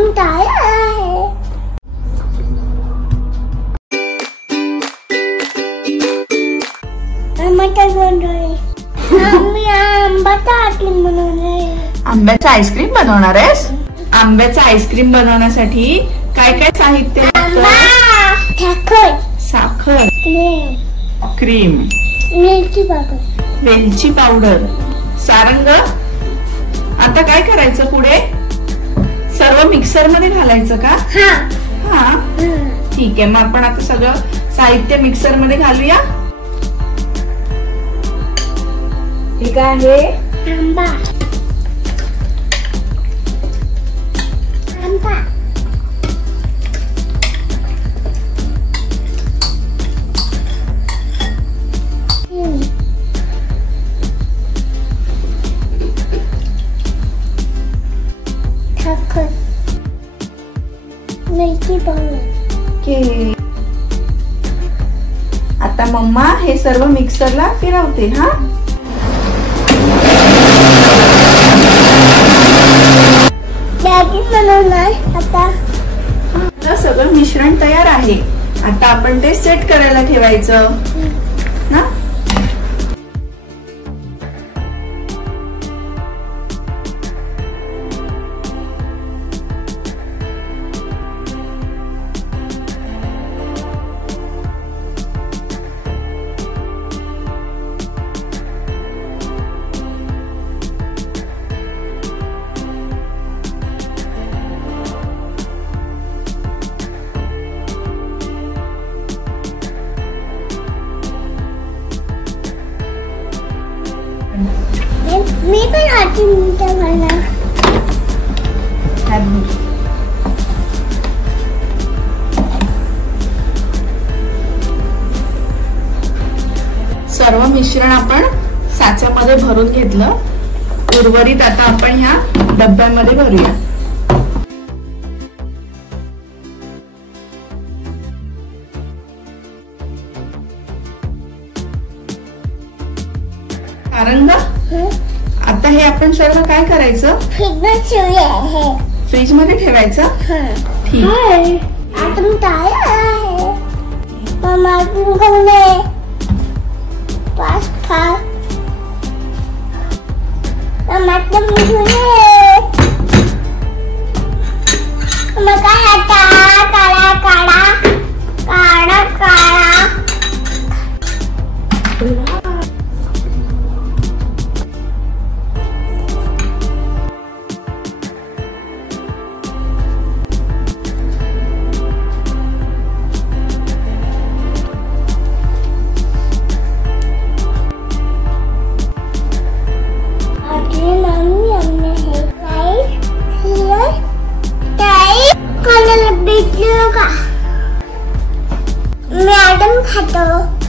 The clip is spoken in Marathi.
मॅडम तयार आहे. आम्ही आंब्याचं आईस्क्रीम बनवणार आहेस? आंब्याचं आईस्क्रीम बनवण्यासाठी काय काय साहित्य लागतं? साखर, क्रीम, वेलची पावडर, सारंग. आता काय करायचं पुढे? सर्व मिक्सर मध्ये घालायचं का? हा ठीक आहे. मग आपण आता सगळं साहित्य मिक्सर मध्ये घालूया. ठीक आहे. आंबा, आंबा, साखर, वेलची पावडर. आता मम्मा हे सर्व मिक्सरला फिरवते. हा आता सगळं मिश्रण तयार आहे. आता आपण ते सेट करायला ठेवायचं ना. मी पण हाती मला सर्व मिश्रण आपण साच्यामध्ये भरून घेतलं. उर्वरित आता आपण ह्या डब्यामध्ये भरूया. सारंग, आता हे आपण सर्व काय करायचं? फ्रीज मध्ये ठेवायचं. ठीक आहे. आता तयार आहे. मम्मा तुमकडे पास्ता टमाटर मग काय आता काळा काळा काळा काळा. मॅडम खातो.